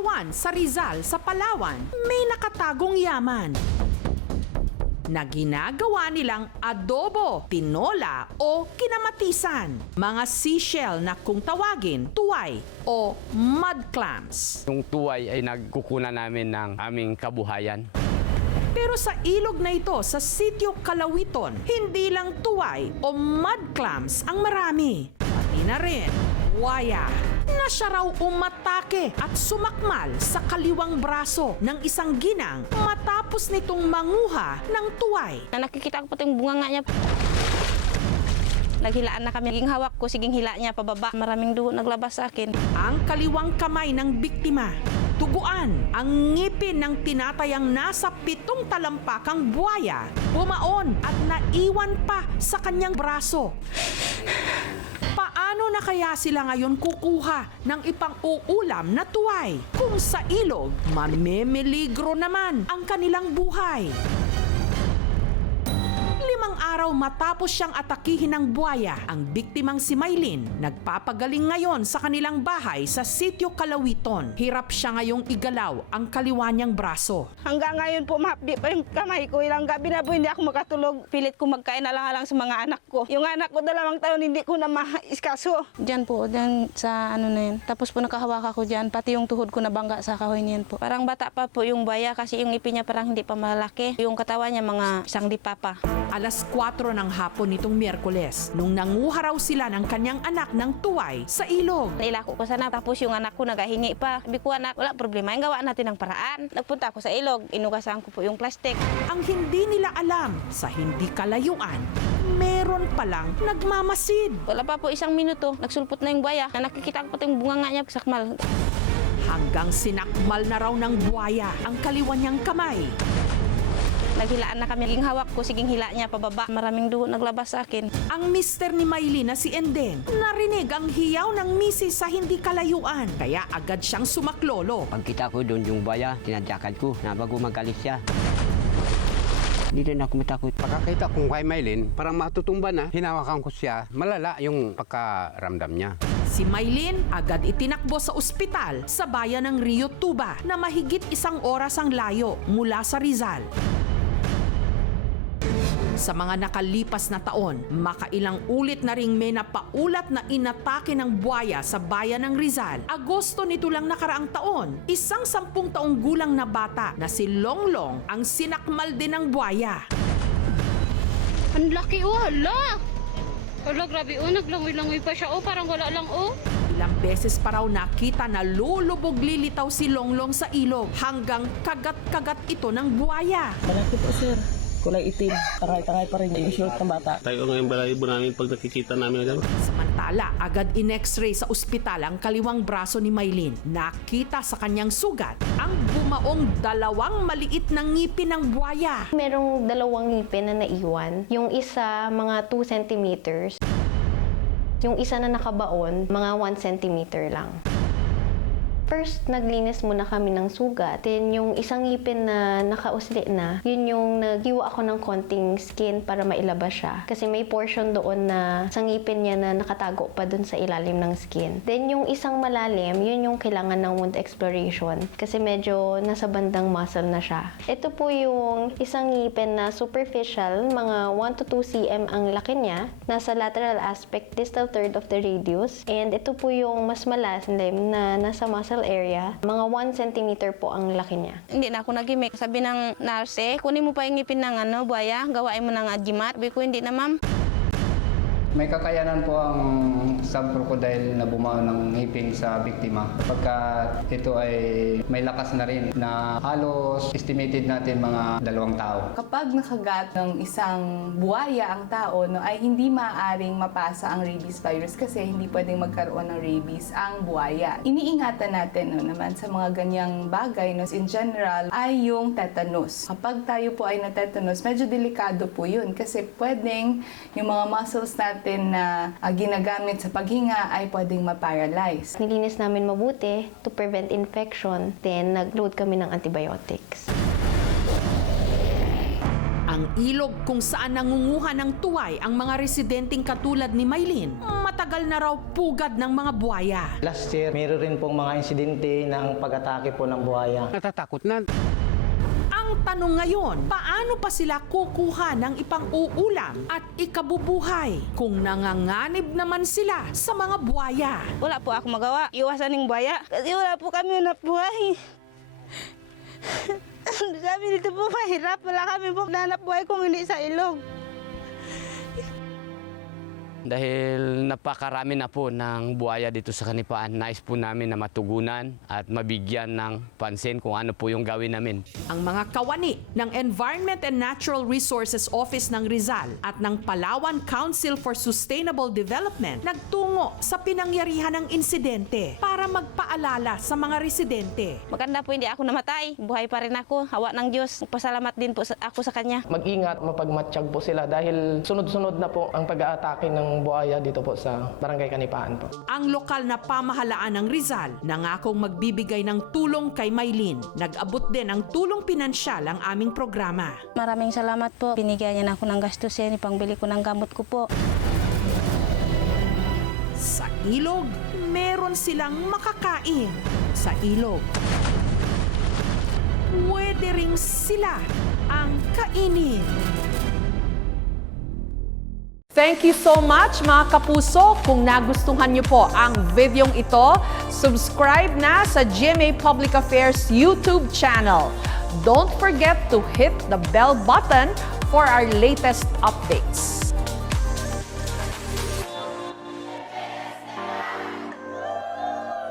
katawan sa Rizal sa Palawan, may nakatagong yaman na ginagawa nilang adobo, tinola o kinamatisan. Mga seashell na kung tawagin, tuway o mud clams. Yung tuway ay nagkukunan namin ng aming kabuhayan. Pero sa ilog na ito sa Sitio Calawiton, hindi lang tuway o mud clams ang marami. Pati na rin, buwaya na siya raw umatake at sumakmal sa kaliwang braso ng isang ginang matapos nitong manguha ng tuway. Nakikita ko po yung bunga niya. Naghilaan na kami. Siging hawak ko, siging hila niya pababa. Maraming dugo naglabas sa akin. Ang kaliwang kamay ng biktima, tuguan ang ngipin ng tinatayang nasa 7 talampakang buwaya, bumaon at naiwan pa sa kanyang braso. Paano na kaya sila ngayon kukuha ng ipang-uulam na tuway kung sa ilog mamemeligro naman ang kanilang buhay? 5 araw matapos siyang atakihin ng buwaya, ang biktimang si Maylin nagpapagaling ngayon sa kanilang bahay sa Sitio Calawiton. Hirap siya ngayong igalaw ang kaliwa niyang braso. Hanggang ngayon po, mahapdi pa yung kamay ko. Ilang gabi na po hindi ako makatulog. Pilit ko magkain alang-alang sa mga anak ko. Yung anak ko 2 taon hindi ko na maiskaso. Diyan po, diyan sa ano na yun. Tapos po nakahawak ako diyan, pati yung tuhod ko nabangga sa kahoy niyan po. Parang bata pa po yung buwaya kasi yung ipin niya parang hindi pa malaki. Yung katawan niya mga isang lipa pa. Alas 4 ng hapon nitong Miyerkules, nung nanguha raw sila ng kanyang anak ng tuway sa ilog. Nailako ko sana, tapos yung anak ko nagahingi pa. Sabi ko, anak, wala problema, yung gawa natin ng paraan. Nagpunta ako sa ilog, inugasan ko po yung plastic. Ang hindi nila alam, sa hindi kalayuan, meron palang nagmamasid. Wala pa po 1 minuto, nagsulpot na yung buwaya. Na nakikita ko pa yung bunga niya, sakmal. Hanggang sinakmal na raw ng buwaya ang kaliwa niyang kamay. Naghilaan na kami. Siging hawak ko, siging hila niya pababa. Maraming dugo naglabas sa akin. Ang mister ni Maylin na si Endeng, narinig ang hiyaw ng misis sa hindi kalayuan, kaya agad siyang sumaklolo. Pagkita ko doon yung baya, tinadyakan ko na bago magalit siya. Hindi rin ako matakot. Pagkakita kong kay Maylin, parang matutumba na, hinawakan ko siya, malala yung pagkaramdam niya. Si Maylin agad itinakbo sa ospital sa bayan ng Rio Tuba na mahigit 1 oras ang layo mula sa Rizal. Sa mga nakalipas na taon, makailang ulit na ring may napaulat na inatake ng buwaya sa bayan ng Rizal. Agosto nito lang nakaraang taon, isang 10 taong gulang na bata na si Longlong ang sinakmal din ng buwaya. Ang laki, oh, hala! Hala, grabe, oh, naglangoy-langoy pa siya, oh, parang wala lang, oh. Ilang beses pa raw nakita na lulubog lilitaw si Longlong sa ilog hanggang kagat-kagat ito ng buwaya. Malaki po, sir. Kulay itim. Tangay-tangay pa rin yung short ng bata. Tayo ngayon balahibo namin pag nakikita namin agad. Samantala, agad in-x-ray sa ospital ang kaliwang braso ni Maylin. Nakita sa kanyang sugat ang bumaong 2 maliit na ngipin ng buwaya. Merong 2 ngipin na naiwan. Yung isa, mga 2 centimeters. Yung isa na nakabaon, mga 1 centimeter lang. First, naglinis muna kami ng sugat. Then, yung isang ngipin na nakausli na, yun yung naghiwa ako ng konting skin para mailabas siya. Kasi may portion doon na sa ngipin niya na nakatago pa doon sa ilalim ng skin. Then, yung isang malalim, yun yung kailangan ng wound exploration. Kasi medyo nasa bandang muscle na siya. Ito po yung isang ngipin na superficial, mga 1 to 2 cm ang laki niya. Nasa lateral aspect, distal third of the radius. And ito po yung mas malalim na nasa muscle area, mga 1 centimeter po ang laki niya. Hindi na ako nagimik. Sabi ng nurse, kunin mo pa yung ngipin ng buwaya, gawain mo ng ajimat. Sabi ko, hindi na, ma'am. May kakayanan po ang subcrocodile na bumaon ng ngipin sa biktima kapag ito ay may lakas na rin na halos estimated natin mga 2 tao. Kapag nakagat ng isang buwaya ang tao, no, ay hindi maaaring mapasa ang rabies virus kasi hindi pwedeng magkaroon ng rabies ang buwaya. Iniingatan natin naman sa mga ganyang bagay in general ay yung tetanus. Kapag tayo po ay na-tetanus, medyo delikado po yun kasi pwedeng yung mga muscles natin na ginagamit sa paghinga ay pwedeng ma-paralyze. Nilinis namin mabuti to prevent infection, then nag-load kami ng antibiotics. Ang ilog kung saan nangunguha ng tuway ang mga residenteng katulad ni Maylin, matagal na raw pugad ng mga buwaya. Last year, meron rin pong mga insidente ng pag-atake po ng buhaya. Natatakot na. Ang tanong ngayon, paano pa sila kukuha ng ipang-uulam at ikabubuhay kung nanganganib naman sila sa mga buwaya? Wala po ako magawa. Iwasan ng buhaya. Kasi wala po kami hanap buhay. Sabi dito po mahirap. Wala kami po hanap buhay kung hindi sa ilog. Dahil napakarami na po ng buhaya dito sa Kanipaan, nais po namin na matugunan at mabigyan ng pansin kung ano po yung gawin namin. Ang mga kawani ng Environment and Natural Resources Office ng Rizal at ng Palawan Council for Sustainable Development nagtungo sa pinangyarihan ng insidente para magpaalala sa mga residente. Maganda po hindi ako namatay. Buhay pa rin ako. Hawa ng Diyos. Pasalamat din po ako sa Kanya. Mag-ingat, mapagmatsyag po sila dahil sunod-sunod na po ang pag-aatake ng buhaya dito po sa Barangay Kanipaan po. Ang lokal na pamahalaan ng Rizal nangakong magbibigay ng tulong kay Maylin. Nag-abot din ng tulong pinansyal ang aming programa. Maraming salamat po. Binigyan niya na ako ng gastusin. Ipangbili ko ng gamot ko po. Sa ilog, meron silang makakain. Sa ilog, pwede ring sila ang kainin. Thank you so much mga kapuso. Kung nagustuhan niyo po ang videong ito, subscribe na sa GMA Public Affairs YouTube channel. Don't forget to hit the bell button for our latest updates.